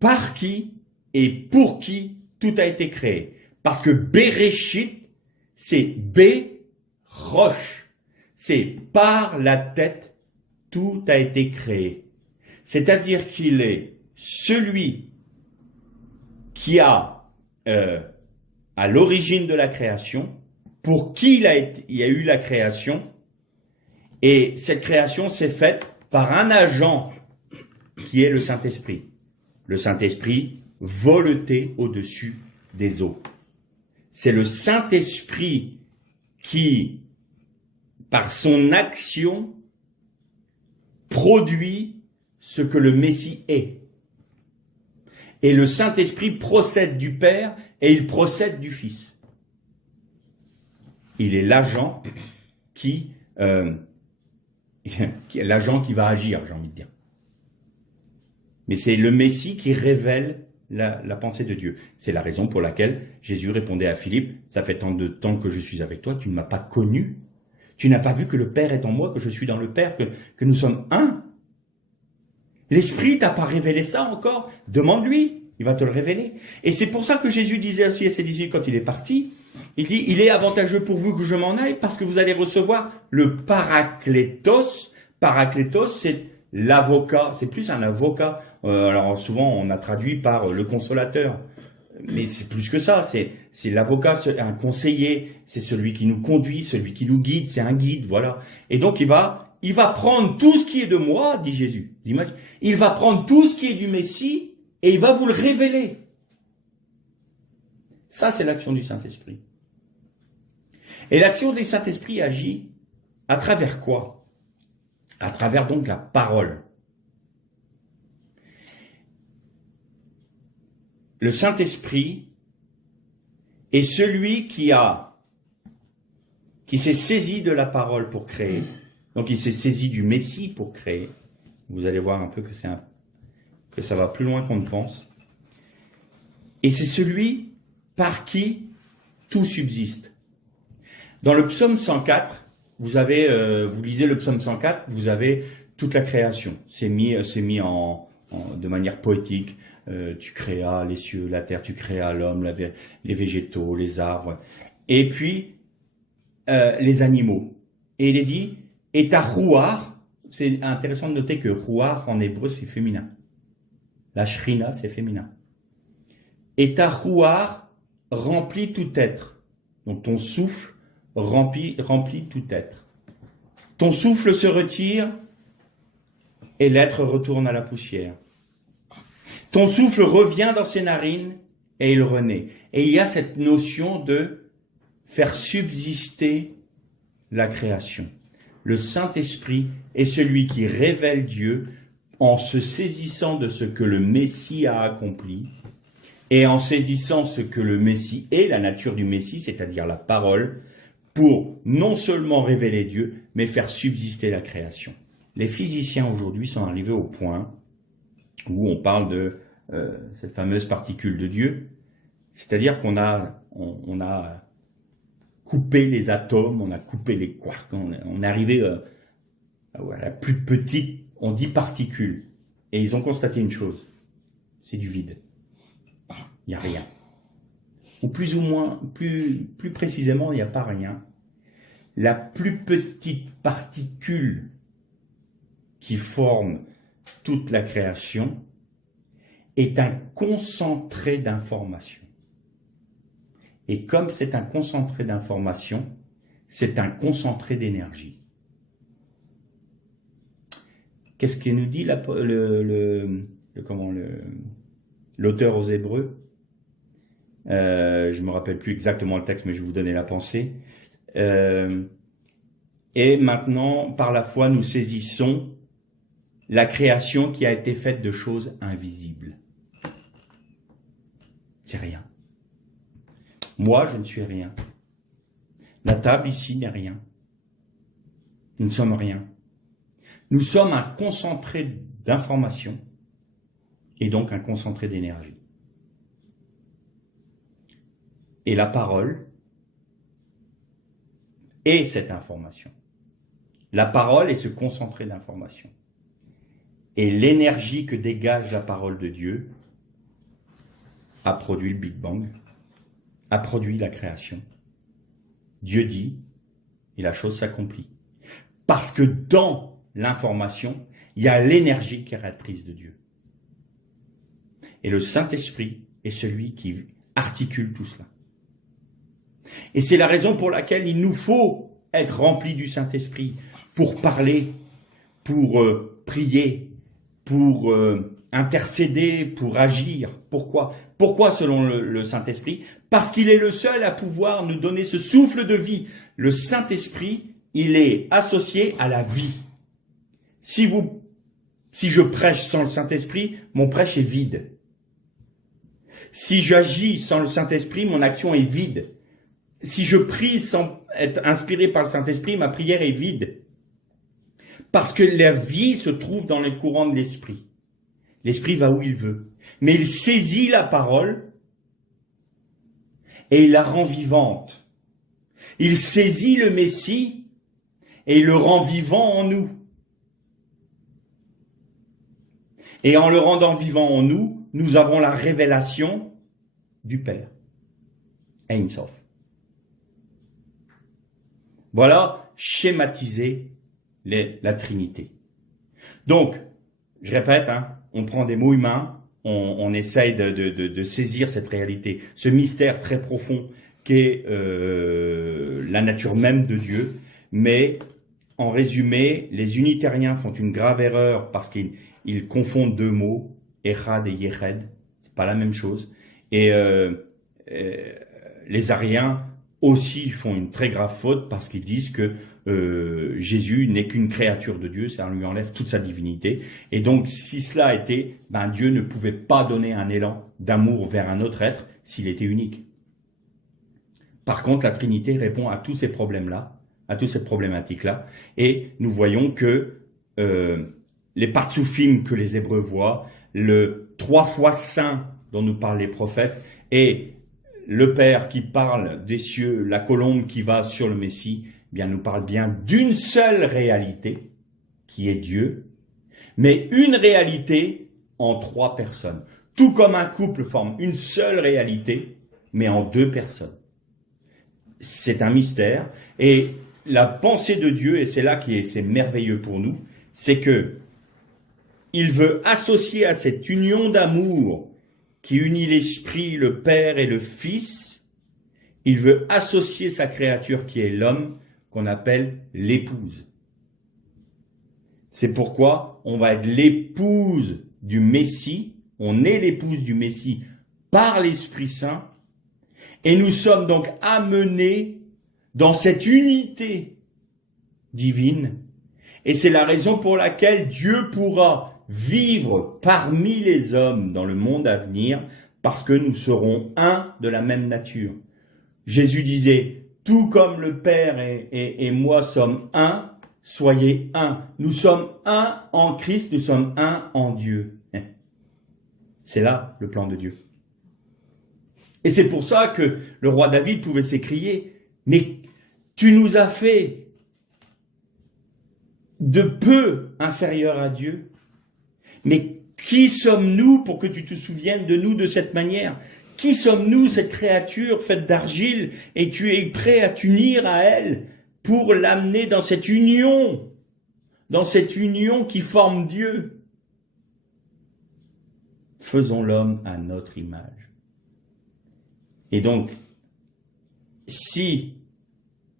par qui et pour qui tout a été créé. Parce que Bereshit, c'est Bé-Roche. C'est par la tête, tout a été créé. C'est-à-dire qu'il est celui qui a à l'origine de la création, pour qui il y a eu la création, et cette création s'est faite par un agent qui est le Saint-Esprit. Le Saint-Esprit voleté au-dessus des eaux. C'est le Saint-Esprit qui, par son action, produit ce que le Messie est. Et le Saint-Esprit procède du Père et il procède du Fils. Il est l'agent qui va agir, j'ai envie de dire. Mais c'est le Messie qui révèle la pensée de Dieu. C'est la raison pour laquelle Jésus répondait à Philippe, « Ça fait tant de temps que je suis avec toi, tu ne m'as pas connu. Tu n'as pas vu que le Père est en moi, que je suis dans le Père, que nous sommes un. L'Esprit t'a pas révélé ça encore? Demande-lui, il va te le révéler. » Et c'est pour ça que Jésus disait aussi à ses disciples quand il est parti, il dit, « Il est avantageux pour vous que je m'en aille parce que vous allez recevoir le Paraklétos. » Paraklétos, c'est l'avocat, c'est plus un avocat. Alors souvent on a traduit par le consolateur. Mais c'est plus que ça, c'est l'avocat, un conseiller, c'est celui qui nous conduit, celui qui nous guide, c'est un guide, voilà. Et donc il va prendre tout ce qui est de moi, dit Jésus. Il va prendre tout ce qui est du Messie et il va vous le révéler. Ça, c'est l'action du Saint-Esprit. Et l'action du Saint-Esprit agit à travers quoi? À travers donc la parole. Le Saint-Esprit est celui qui s'est saisi de la parole pour créer. Donc il s'est saisi du Messie pour créer. Vous allez voir un peu que ça va plus loin qu'on ne pense. Et c'est celui par qui tout subsiste. Dans le psaume 104, vous lisez le psaume 104, vous avez toute la création. C'est mis de manière poétique. Tu créas les cieux, la terre, tu créas l'homme, les végétaux, les arbres, et puis les animaux. Et il est dit, et ta rouar, c'est intéressant de noter que rouar en hébreu c'est féminin. La shrina c'est féminin. Et ta rouar remplit tout être. Donc ton souffle remplit tout être. Ton souffle se retire et l'être retourne à la poussière. Ton souffle revient dans ses narines et il renaît. Et il y a cette notion de faire subsister la création. Le Saint-Esprit est celui qui révèle Dieu en se saisissant de ce que le Messie a accompli et en saisissant ce que le Messie est, la nature du Messie, c'est-à-dire la parole, pour non seulement révéler Dieu, mais faire subsister la création. Les physiciens aujourd'hui sont arrivés au point où on parle de cette fameuse particule de Dieu, c'est-à-dire qu'on a coupé les atomes, on a coupé les quarks, on est arrivé à la plus petite, on dit particule, et ils ont constaté une chose, c'est du vide, il n'y a rien. Ou plus ou moins, plus précisément, il n'y a pas rien. La plus petite particule qui forme toute la création est un concentré d'informations. Et comme c'est un concentré d'informations, c'est un concentré d'énergie. Qu'est-ce qu'il nous dit l'auteur aux Hébreux? Je me rappelle plus exactement le texte, mais je vais vous donner la pensée. Et maintenant, par la foi, nous saisissons la création qui a été faite de choses invisibles. C'est rien. Moi, je ne suis rien. La table ici n'est rien. Nous ne sommes rien. Nous sommes un concentré d'informations et donc un concentré d'énergie. Et la parole est cette information. La parole est ce concentré d'informations. Et l'énergie que dégage la parole de Dieu a produit le Big Bang, a produit la création. Dieu dit, et la chose s'accomplit. Parce que dans l'information, il y a l'énergie créatrice de Dieu. Et le Saint-Esprit est celui qui articule tout cela. Et c'est la raison pour laquelle il nous faut être remplis du Saint-Esprit pour parler, pour prier, pour intercéder, pour agir. Pourquoi? Pourquoi selon le Saint-Esprit? Parce qu'il est le seul à pouvoir nous donner ce souffle de vie. Le Saint-Esprit, il est associé à la vie. Si je prêche sans le Saint-Esprit, mon prêche est vide. Si j'agis sans le Saint-Esprit, mon action est vide. Si je prie sans être inspiré par le Saint-Esprit, ma prière est vide. Parce que la vie se trouve dans les courants de l'Esprit. L'Esprit va où il veut. Mais il saisit la parole et il la rend vivante. Il saisit le Messie et il le rend vivant en nous. Et en le rendant vivant en nous, nous avons la révélation du Père. Ein Sof. Voilà, schématiser la Trinité. Donc, je répète, on prend des mots humains, on essaye de saisir cette réalité, ce mystère très profond qu'est la nature même de Dieu, mais en résumé, les unitariens font une grave erreur parce qu'ils confondent deux mots, Echad et Yeched, c'est pas la même chose, et les ariens aussi font une très grave faute parce qu'ils disent que Jésus n'est qu'une créature de Dieu, ça lui enlève toute sa divinité. Et donc, si cela était, Dieu ne pouvait pas donner un élan d'amour vers un autre être s'il était unique. Par contre, la Trinité répond à tous ces problèmes-là, à toutes ces problématiques-là, et nous voyons que les partsoufim que les Hébreux voient, le 3 fois saint dont nous parlent les prophètes, et le Père qui parle des cieux, la colombe qui va sur le Messie, bien nous parle bien d'une seule réalité, qui est Dieu, mais une réalité en 3 personnes. Tout comme un couple forme une seule réalité, mais en 2 personnes. C'est un mystère, et la pensée de Dieu, et c'est là c'est merveilleux pour nous, c'est que il veut associer à cette union d'amour qui unit l'Esprit, le Père et le Fils, il veut associer sa créature qui est l'homme, qu'on appelle l'épouse. C'est pourquoi on va être l'épouse du Messie, on est l'épouse du Messie par l'Esprit Saint, et nous sommes donc amenés dans cette unité divine, et c'est la raison pour laquelle Dieu pourra vivre parmi les hommes dans le monde à venir, parce que nous serons un de la même nature. Jésus disait, tout comme le Père et moi sommes un, soyez un. Nous sommes un en Christ, nous sommes un en Dieu. C'est là le plan de Dieu. Et c'est pour ça que le roi David pouvait s'écrier, mais tu nous as fait de peu inférieurs à Dieu. Mais qui sommes-nous pour que tu te souviennes de nous de cette manière? Qui sommes-nous, cette créature faite d'argile, et tu es prêt à t'unir à elle pour l'amener dans cette union qui forme Dieu? Faisons l'homme à notre image. Et donc, si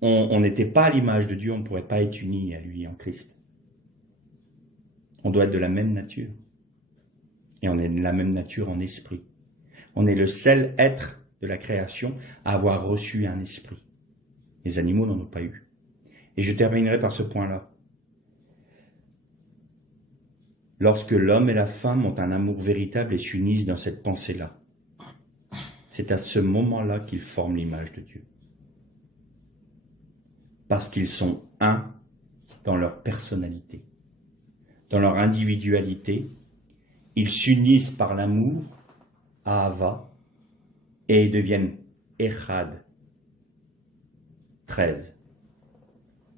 on n'était pas à l'image de Dieu, on ne pourrait pas être unis à lui en Christ. On doit être de la même nature. Et on est de la même nature en esprit. On est le seul être de la création à avoir reçu un esprit. Les animaux n'en ont pas eu. Et je terminerai par ce point-là. Lorsque l'homme et la femme ont un amour véritable et s'unissent dans cette pensée-là, c'est à ce moment-là qu'ils forment l'image de Dieu. Parce qu'ils sont un dans leur personnalité. Dans leur individualité, ils s'unissent par l'amour, Ahava, et ils deviennent Echad. 13.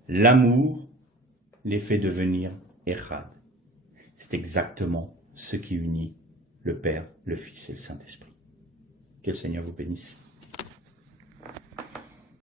L'amour les fait devenir Echad. C'est exactement ce qui unit le Père, le Fils et le Saint-Esprit. Que le Seigneur vous bénisse.